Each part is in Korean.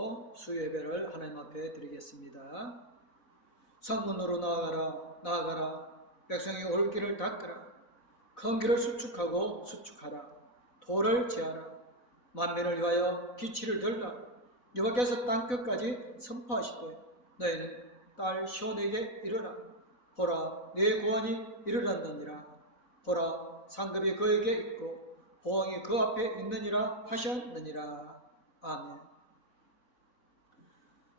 기도로 수요예배를 하나님 앞에 드리겠습니다. 성문으로 나아가라. 백성이 올 길을 닦으라. 큰 길을 수축하고 수축하라. 돌을 제하라. 만민을 위하여 기치를 들라. 여호와께서 땅끝까지 선포하시되 너희는 딸 시온에게 이르라. 보라, 내 구원이 이르렀느니라. 보라, 상급이 그에게 있고 보응이 그 앞에 있느니라 하셨느니라. 아멘.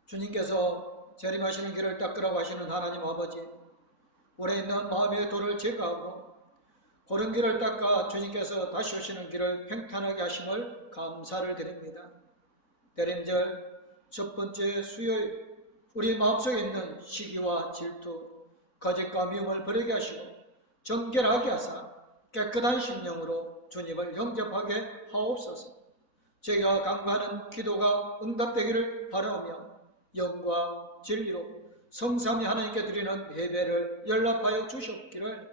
주님께서 재림하시는 길을 닦으라고 하시는 하나님 아버지, 오래 있는 마음의 돌을 제거하고 고른 길을 닦아 주님께서 다시 오시는 길을 평탄하게 하심을 감사를 드립니다. 대림절 첫 번째 수요일, 우리 마음속에 있는 시기와 질투, 거짓과 미움을 버리게 하시고 정결하게 하사 깨끗한 심령으로 주님을 영접하게 하옵소서. 제가 강구하는 기도가 응답되기를 바라오며 영과 진리로 성삼위 하나님께 드리는 예배를 연락하여 주셨기를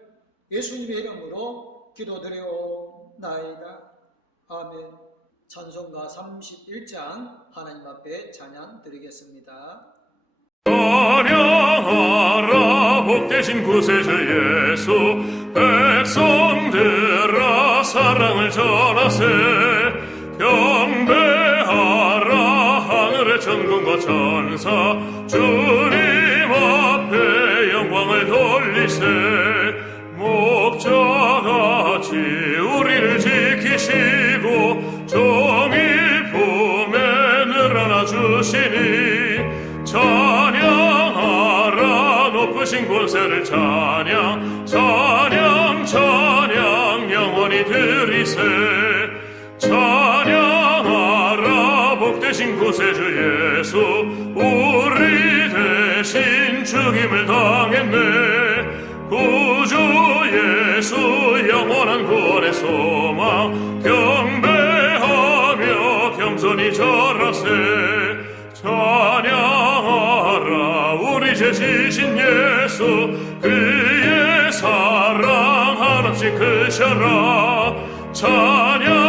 예수님의 이름으로 기도드리옵나이다. 아멘. 찬송가 31장 하나님 앞에 찬양 드리겠습니다. 찬양하라 복되신 구세주 예수, 백성들아 사랑을 전하세. 경배하라 하늘의 천군과 천사, 주님 앞에 영광을 돌리세. 목자같이 우리를 지키시고 종일 품에 늘어나 주시니 찬양하라 높으신 권세를 찬양 영원히 드리세. 찬양하라 복되신 구세주 예수, 우리 대신 죽임을 당했네. 구주 예수 영원한 구원의 소망, 경배하며 겸손히 절하세. 찬양하라 우리 죄 지신 예수, 그의 사랑 한없이 크셔라. 찬양하라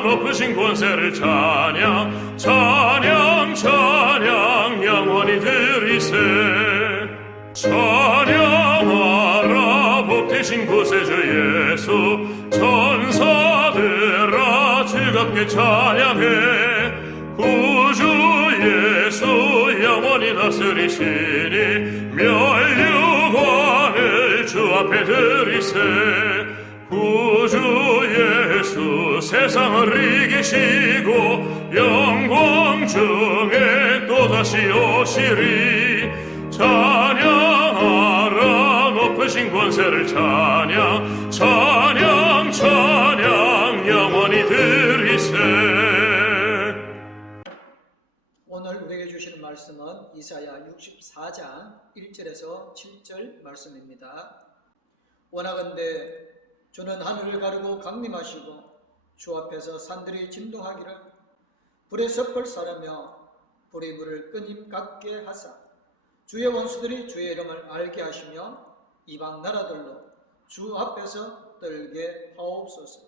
높으신 권세를 찬양 영원히 드리세. 찬양하라 복되신 구세주 예수, 천사들아 즐겁게 찬양해. 구주 예수 영원히 다스리시니 멸류관을 주 앞에 드리세. 구주 예수 세상을 이기시고 영광 중에 또다시 오시리. 찬양하라 높으신 권세를 찬양 영원히 드리세. 오늘 우리에게 주시는 말씀은 이사야 64장 1절에서 7절 말씀입니다. 원하건대 주는 하늘을 가르고 강림하시고 주 앞에서 산들이 진동하기를, 불의 섭을 사르며 불이 물을 끊임 같게 하사 주의 원수들이 주의 이름을 알게 하시며 이방 나라들로 주 앞에서 떨게 하옵소서.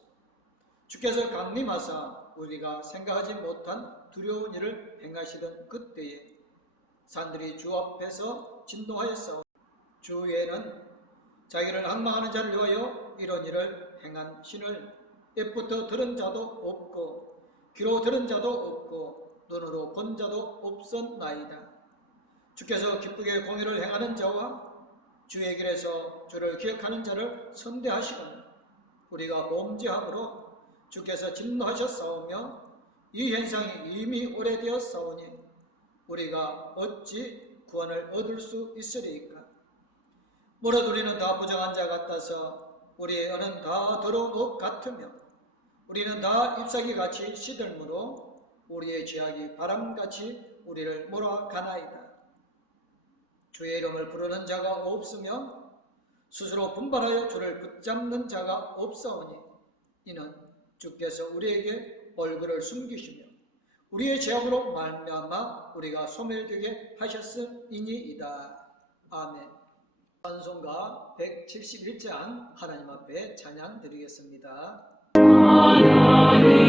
주께서 강림하사 우리가 생각하지 못한 두려운 일을 행하시던 그때에 산들이 주 앞에서 진동하였사오니 주에는 자기를 앙망하는 자를 위하여 이런 일을 행한 신을 옛부터 들은 자도 없고 귀로 들은 자도 없고 눈으로 본 자도 없었나이다. 주께서 기쁘게 공의를 행하는 자와 주의 길에서 주를 기억하는 자를 선대하시거늘 우리가 범죄함으로 주께서 진노하셨사오며 이 현상이 이미 오래되었사오니 우리가 어찌 구원을 얻을 수 있으리이까. 무릇 우리는 다 부정한 자 같아서 우리의 언은 다 더러운 옷 같으며 우리는 다 잎사귀같이 시들므로 우리의 죄악이 바람같이 우리를 몰아가나이다. 주의 이름을 부르는 자가 없으며 스스로 분발하여 주를 붙잡는 자가 없사오니 이는 주께서 우리에게 얼굴을 숨기시며 우리의 죄악으로 말미암아 우리가 소멸되게 하셨음이니이다. 아멘. 찬송가 171장 하나님 앞에 찬양 드리겠습니다. 하나님의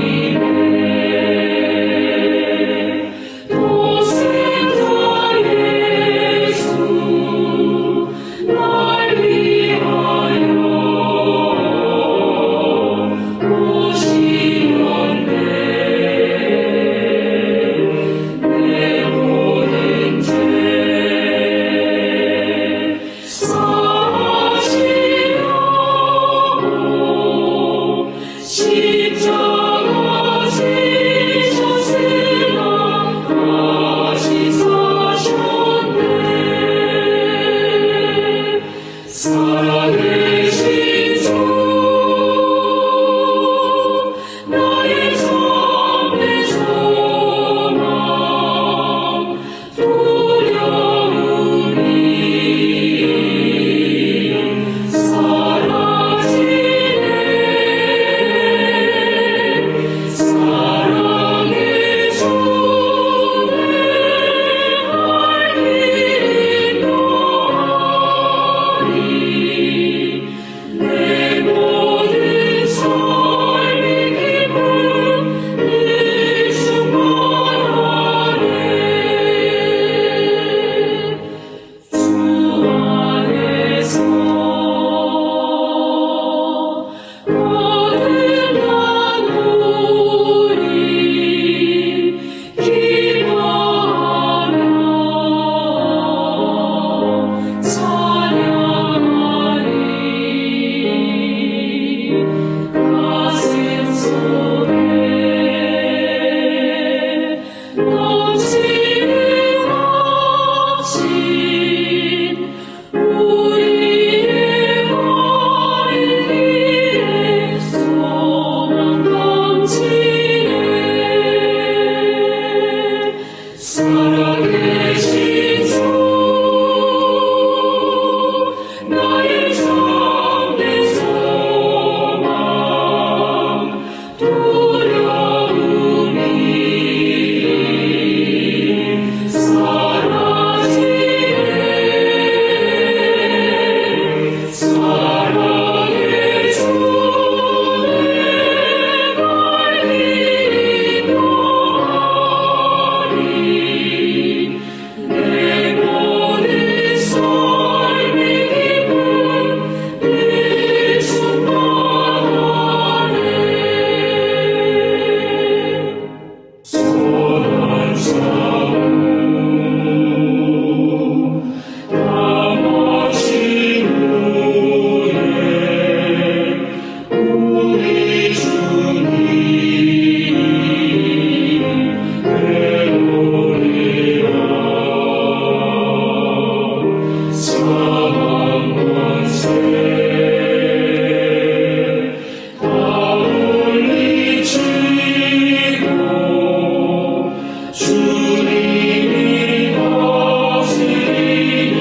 주님이 다스리니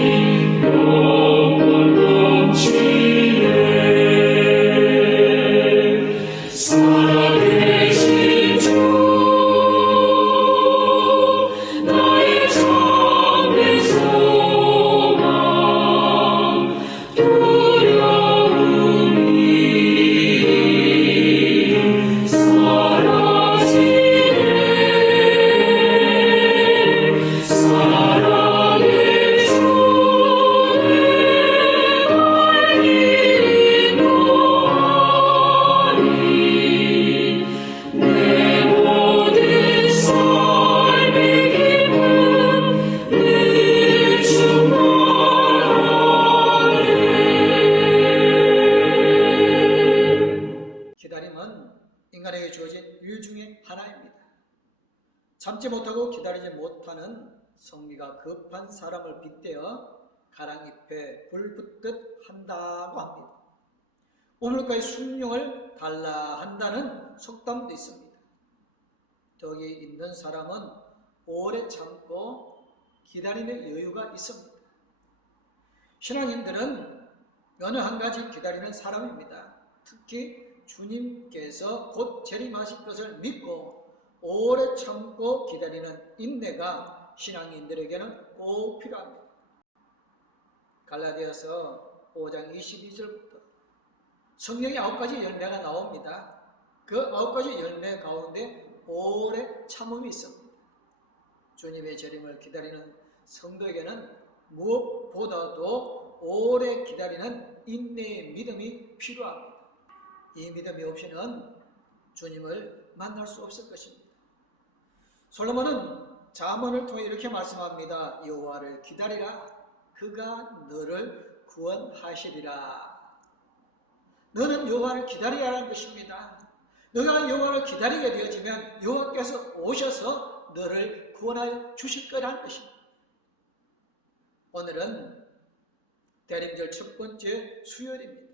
영원 넘치네. 살아계신 주 나의 참된 소망 두려움이 사라지네. 사랑의 주 내 갈 길 인도하니 내 모든 삶의 기쁨 늘 충만하네. 기다림은 인간에게 주어진 일 중에 하나입니다. 참지 못하고 기다리지 못하는 성미가 급한 사람을 빗대어 가랑잎에 불 붙듯 한다고 합니다. 오늘까지 순종을 달라 한다는 속담도 있습니다. 덕이 있는 사람은 오래 참고 기다림의 여유가 있습니다. 신앙인들은 어느 한 가지 기다리는 사람입니다. 특히 주님께서 곧 재림하실 것을 믿고 오래 참고 기다리는 인내가 신앙인들에게는 꼭 필요합니다. 갈라디아서 5장 22절부터 성경에 9가지 열매가 나옵니다. 그 9가지 열매 가운데 오래 참음이 있습니다. 주님의 재림을 기다리는 성도에게는 무엇보다도 오래 기다리는 인내의 믿음이 필요합니다. 이 믿음이 없이는 주님을 만날 수 없을 것입니다. 솔로몬은 잠언을 통해 이렇게 말씀합니다. 여호와를 기다리라. 그가 너를 구원하시리라. 너는 여호와를 기다리라는 것입니다. 너가 여호와를 기다리게 되어지면 여호와께서 오셔서 너를 구원하여 주실 거라는 것입니다. 오늘은 대림절 첫 번째 수요일입니다.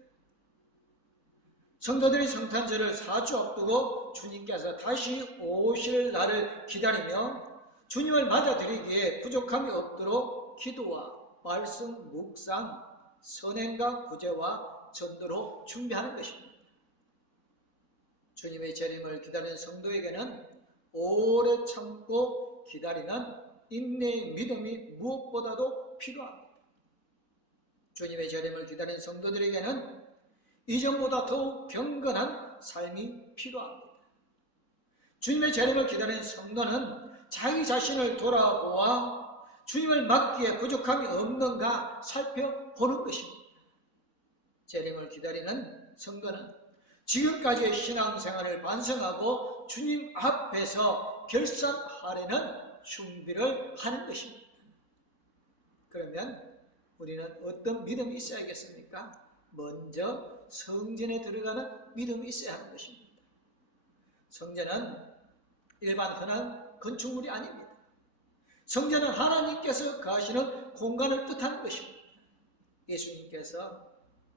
성도들이 성탄절을 4주 앞두고 주님께서 다시 오실 날을 기다리며 주님을 맞아들이기에 부족함이 없도록 기도와 말씀, 묵상, 선행과 구제와 전도로 준비하는 것입니다. 주님의 재림을 기다리는 성도에게는 오래 참고 기다리는 인내의 믿음이 무엇보다도 필요합니다. 주님의 재림을 기다리는 성도들에게는 이전보다 더욱 경건한 삶이 필요합니다. 주님의 재림을 기다리는 성도는 자기 자신을 돌아보아 주님을 맞기에 부족함이 없는가 살펴보는 것입니다. 재림을 기다리는 성도는 지금까지의 신앙생활을 반성하고 주님 앞에서 결산하려는 준비를 하는 것입니다. 그러면 우리는 어떤 믿음이 있어야겠습니까? 먼저 성전에 들어가는 믿음이 있어야 하는 것입니다. 성전은 일반 흔한 건축물이 아닙니다. 성전은 하나님께서 거하시는 공간을 뜻하는 것입니다. 예수님께서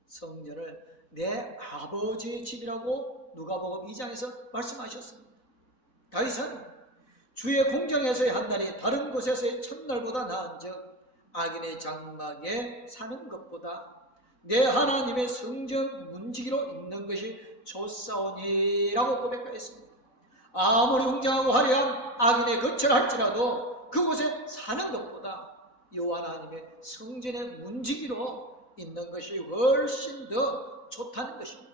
성전을 내 아버지의 집이라고 누가복음 2장에서 말씀하셨습니다. 다윗은 주의 공정에서의 한 날이 다른 곳에서의 첫날보다 나은즉 악인의 장막에 사는 것보다 내 하나님의 성전 문지기로 있는 것이 좋사오니라고 고백하였습니다. 아무리 웅장하고 화려한 악인의 거처를 할지라도 그곳에 사는 것보다 여호와 하나님의 성전의 문지기로 있는 것이 훨씬 더 좋다는 것입니다.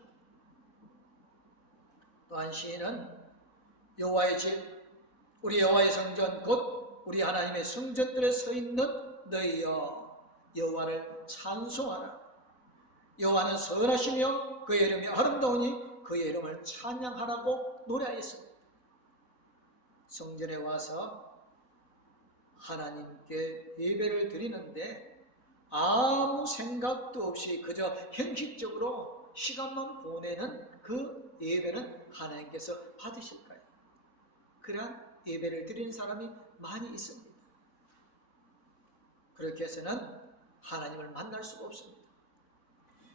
또한 시인은 여호와의 집, 우리 여호와의 성전 곧 우리 하나님의 성전들에 서 있는 너희여 여호와를 찬송하라. 여호와는 선하시며 그의 이름이 아름다우니 그의 이름을 찬양하라고 노래하였습니다. 성전에 와서 하나님께 예배를 드리는데 아무 생각도 없이 그저 형식적으로 시간만 보내는 그 예배는 하나님께서 받으실까요? 그러한 예배를 드리는 사람이 많이 있습니다. 그렇게 해서는 하나님을 만날 수가 없습니다.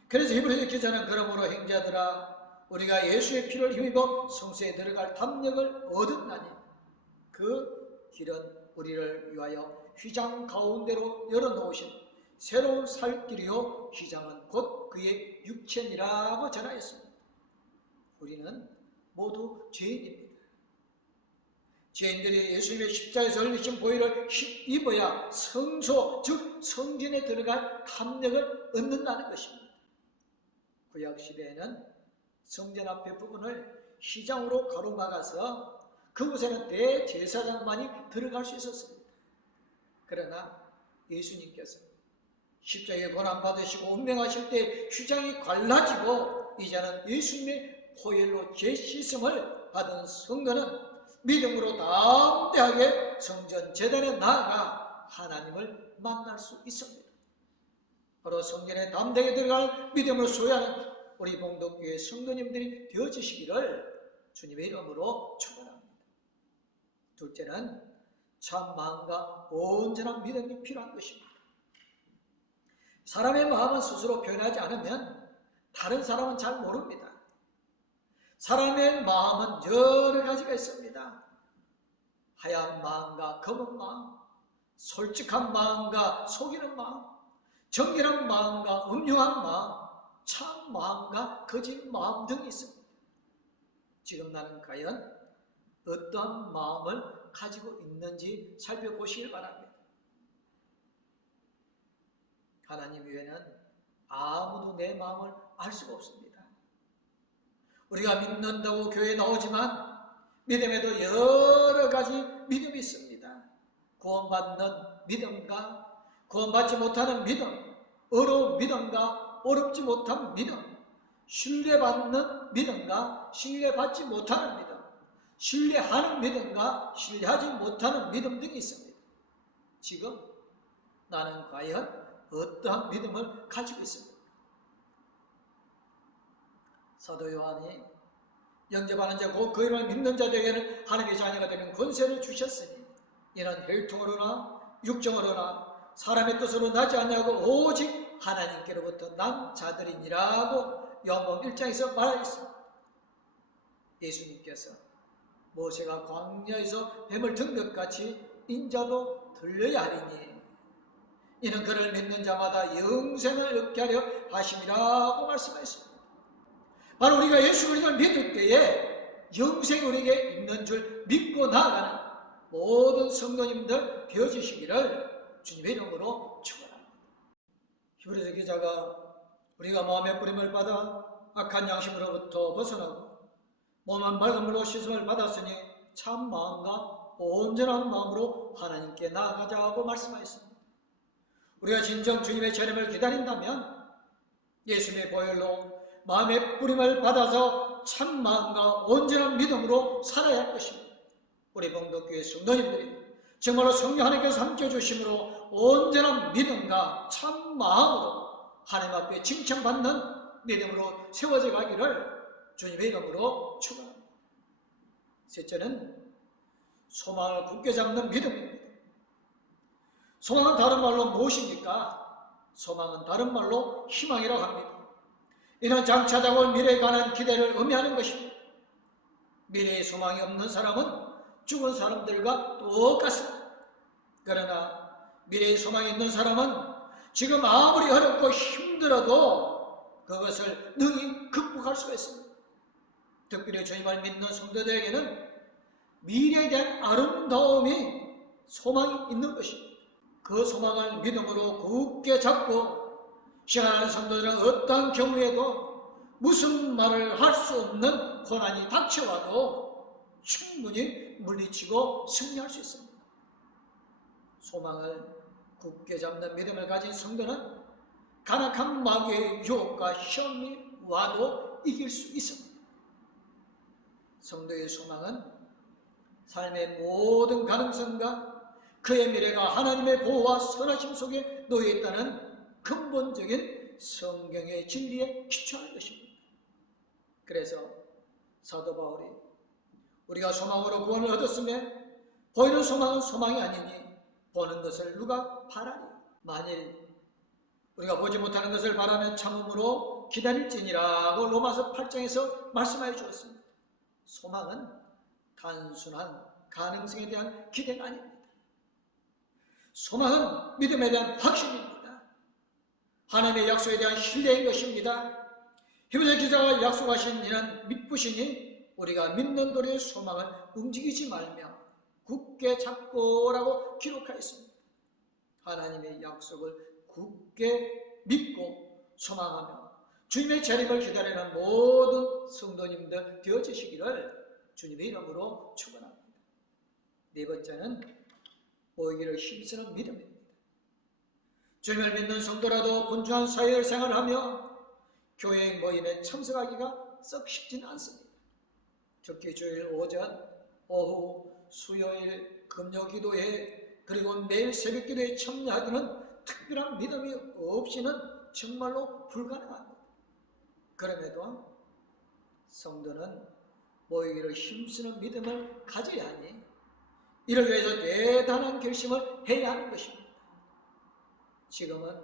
그래서 히브리서 기자는 그러므로 형제들아 우리가 예수의 피를 힘입어 성소에 들어갈 담력을 얻었나니 그 길은 우리를 위하여 휘장 가운데로 열어놓으신 새로운 살 길이요 휘장은 곧 그의 육체니라고 전하였습니다. 우리는 모두 죄인입니다. 죄인들이 예수님의 십자가에서 흘리신 보혈을 입어야 성소, 즉 성전에 들어갈 탐력을 얻는다는 것입니다. 구약시대에는 성전 앞의 부분을 휘장으로 가로막아서 그곳에는 대제사장만이 들어갈 수 있었습니다. 그러나 예수님께서 십자가에 고난받으시고 운명하실 때 휘장이 갈라지고 이제는 예수님의 보혈로 죄 씻음을 받은 성도는 믿음으로 담대하게 성전 제단에 나아가 하나님을 만날 수 있습니다. 바로 성전에 담대하게 들어갈 믿음을 소유하는 우리 봉독교회 성도님들이 되어주시기를 주님의 이름으로 축원합니다. 둘째는 참 마음과 온전한 믿음이 필요한 것입니다. 사람의 마음은 스스로 표현하지 않으면 다른 사람은 잘 모릅니다. 사람의 마음은 여러 가지가 있습니다. 하얀 마음과 검은 마음, 솔직한 마음과 속이는 마음, 정결한 마음과 음흉한 마음, 참 마음과 거짓 마음 등이 있습니다. 지금 나는 과연 어떤 마음을 가지고 있는지 살펴보시길 바랍니다. 하나님 외에는 아무도 내 마음을 알 수가 없습니다. 우리가 믿는다고 교회에 나오지만 믿음에도 여러 가지 믿음이 있습니다. 구원받는 믿음과 구원받지 못하는 믿음, 어려운 믿음과 어렵지 못한 믿음, 신뢰받는 믿음과 신뢰받지 못하는 믿음, 신뢰하는 믿음과 신뢰하지 못하는 믿음 등이 있습니다. 지금 나는 과연 어떠한 믿음을 가지고 있습니까? 사도 요한이 영접하는 자 곧 그 이름을 믿는 자들에게는 하나님의 자녀가 되는 권세를 주셨으니 이는 혈통으로나 육정으로나 사람의 뜻으로 나지 않냐고 오직 하나님께로부터 난 자들이니라고 요한복음 1장에서 말하였습니다. 예수님께서 모세가 광야에서 뱀을 든 것 같이 인자도 들려야 하리니 이는 그를 믿는 자마다 영생을 얻게 하려 하심이라고 말씀하셨습니다. 바로 우리가 예수 그리스도를 믿을 때에 영생이 우리에게 있는 줄 믿고 나아가는 모든 성도님들 되어주시기를 주님의 이름으로 축원합니다. 히브리서 기자가 우리가 마음의 뿌림을 받아 악한 양심으로부터 벗어나고 몸은 맑은 물로 씻음을 받았으니 참 마음과 온전한 마음으로 하나님께 나아가자고 말씀하셨습니다. 우리가 진정 주님의 재림을 기다린다면 예수님의 보혈로 마음의 뿌림을 받아서 참 마음과 온전한 믿음으로 살아야 할 것입니다. 우리 봉독교회 성도님들이 정말로 성령 하나님께서 함께 주심으로 온전한 믿음과 참 마음으로 하나님 앞에 칭찬받는 믿음으로 세워져 가기를 주님의 이름으로 축원합니다. 셋째는 소망을 굳게 잡는 믿음입니다. 소망은 다른 말로 무엇입니까? 소망은 다른 말로 희망이라고 합니다. 이는 장차 다가올 미래에 관한 기대를 의미하는 것입니다. 미래에 소망이 없는 사람은 죽은 사람들과 똑같습니다. 그러나 미래에 소망이 있는 사람은 지금 아무리 어렵고 힘들어도 그것을 능히 극복할 수가 있습니다. 특별히 주님을 믿는 성도들에게는 미래에 대한 아름다움이 소망이 있는 것입니다. 그 소망을 믿음으로 굳게 잡고 신앙하는 성도들은 어떠한 경우에도 무슨 말을 할 수 없는 고난이 닥쳐와도 충분히 물리치고 승리할 수 있습니다. 소망을 굳게 잡는 믿음을 가진 성도는 간악한 마귀의 유혹과 시험이 와도 이길 수 있습니다. 성도의 소망은 삶의 모든 가능성과 그의 미래가 하나님의 보호와 선하심 속에 놓여있다는 근본적인 성경의 진리에 기초하는 것입니다. 그래서 사도 바울이 우리가 소망으로 구원을 얻었으면 보이는 소망은 소망이 아니니 보는 것을 누가 바라리. 만일 우리가 보지 못하는 것을 바라면 참음으로 기다릴지니라고 로마서 8장에서 말씀하여 주었습니다. 소망은 단순한 가능성에 대한 기대가 아닙니다. 소망은 믿음에 대한 확신입니다. 하나님의 약속에 대한 신뢰인 것입니다. 히브리 기자가 약속하신 이는 믿으시니 우리가 믿는 도리의 소망을 움직이지 말며 굳게 잡고라고 기록하였습니다. 하나님의 약속을 굳게 믿고 소망하며 주님의 재림을 기다리는 모든 성도님들 되어주시기를 주님의 이름으로 축원합니다. 네 번째는 모이기를 힘쓰는 믿음입니다. 주님을 믿는 성도라도 분주한 사회 생활을 하며 교회 모임에 참석하기가 썩 쉽진 않습니다. 특히 주일 오전, 오후, 수요일, 금요 기도회 그리고 매일 새벽 기도에 참여하기는 특별한 믿음이 없이는 정말로 불가능합니다. 그럼에도 성도는 모이기를 힘쓰는 믿음을 가져야 하니 이를 위해서 대단한 결심을 해야 하는 것입니다. 지금은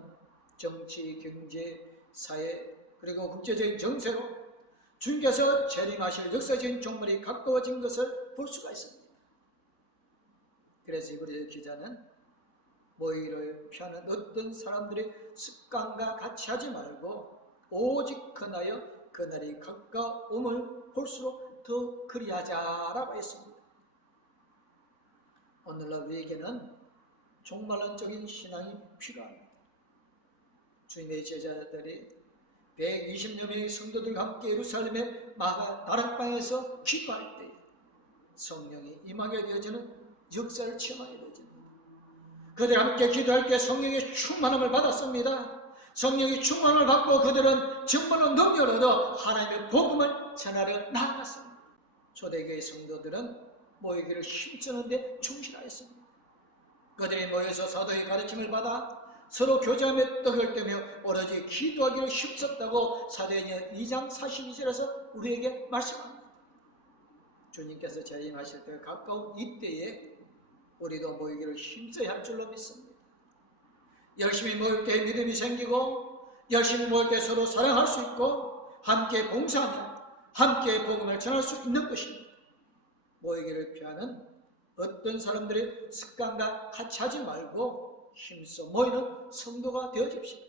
정치, 경제, 사회 그리고 국제적인 정세로 주님께서 재림하실 역사적인 종말이 가까워진 것을 볼 수가 있습니다. 그래서 히브리 기자는 모이기를 피하는 어떤 사람들의 습관과 같이 하지 말고 오직 그나여 그날이 가까움을 볼수록 더 그리하자라고 했습니다. 오늘날 우리에게는 종말론적인 신앙이 필요합니다. 주님의 제자들이 120여 명의 성도들과 함께 예루살렘의 다락방에서 기도할 때 성령이 임하게 되어지는 역사를 체험하게 되어집니다. 그들이 함께 기도할 때 성령의 충만함을 받았습니다. 성령의 충만을 받고 그들은 정말로 능력을 얻어 하나님의 복음을 전하러 나아갔습니다. 초대교회 성도들은 모이기를 힘쓰는 데 충실하였습니다. 그들이 모여서 사도의 가르침을 받아 서로 교제하며 떡을 떼며 오로지 기도하기를 힘썼다고 사도행전 2장 42절에서 우리에게 말씀합니다. 주님께서 재림하실 때 가까운 이때에 우리도 모이기를 힘써야 할 줄로 믿습니다. 열심히 모일 때 믿음이 생기고 열심히 모일 때 서로 사랑할 수 있고 함께 봉사하며 함께 복음을 전할 수 있는 것입니다. 모이기를 피하는 어떤 사람들의 습관과 같이 하지 말고 힘써 모이는 성도가 되어집시다.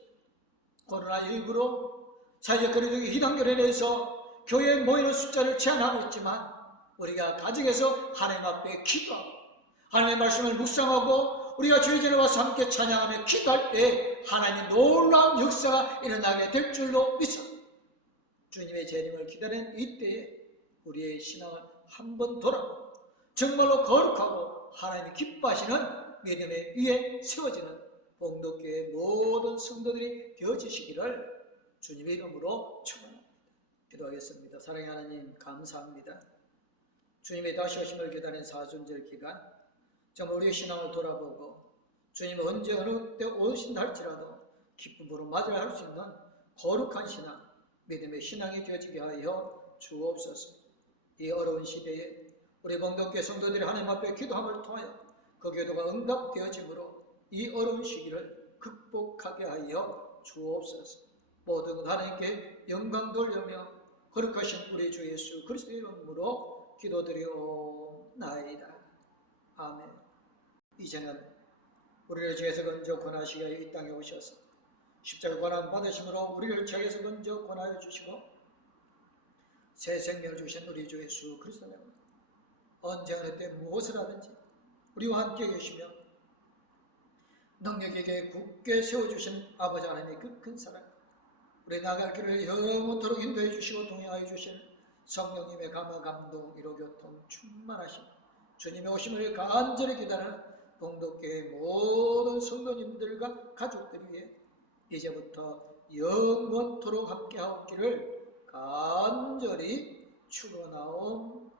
코로나19로 사회적 거리두기 2단계로 인해서 교회에 모이는 숫자를 제한하고 있지만 우리가 가정에서 하나님 앞에 기도하고 하나님의 말씀을 묵상하고 우리가 주의 전에 와서 함께 찬양하며 기도할 때 하나님의 놀라운 역사가 일어나게 될 줄로 믿습니다. 주님의 재림을 기다리는 이때에 우리의 신앙을 한번 돌아보고 정말로 거룩하고 하나님이 기뻐하시는 믿음의 위에 세워지는 봉독교회의 모든 성도들이 되어지시기를 주님의 이름으로 축원합니다. 기도하겠습니다. 사랑의 하나님 감사합니다. 주님의 다시 오심을 기다리는 사순절 기간 정말 우리의 신앙을 돌아보고 주님 언제 어느 때 오신다 할지라도 기쁨으로 맞이할 수 있는 거룩한 신앙, 믿음의 신앙이 되어지게 하여 주옵소서. 이 어려운 시대에 우리 봉독교회 성도들이 하나님 앞에 기도함을 통하여 그 기도가 응답되어지므로 이 어려운 시기를 극복하게 하여 주옵소서. 모든 하나님께 영광 돌리며 거룩하신 우리 주 예수 그리스도의 이름으로 기도드리옵나이다. 아멘. 이제는 우리를 죄에서 건져 권하시기 위하여 이 땅에 오셔서 십자가 고난 받으심으로 우리를 죄에서 건져 권하여 주시고 새 생명을 주신 우리 주 예수 그리스도의 이름으로 언제 어느 때 무엇을 하든지 우리와 함께 계시며 능력에게 굳게 세워주신 아버지 하나님의 그 큰 사랑 우리 나갈 길을 영원토록 인도해 주시고 동행하여 주신 성령님의 감화 감동 위로 교통 충만하신 주님의 오심을 간절히 기다리는 봉독교회 모든 성도님들과 가족들 위해 이제부터 영원토록 함께하옵기를 간절히 축원하옵나이다.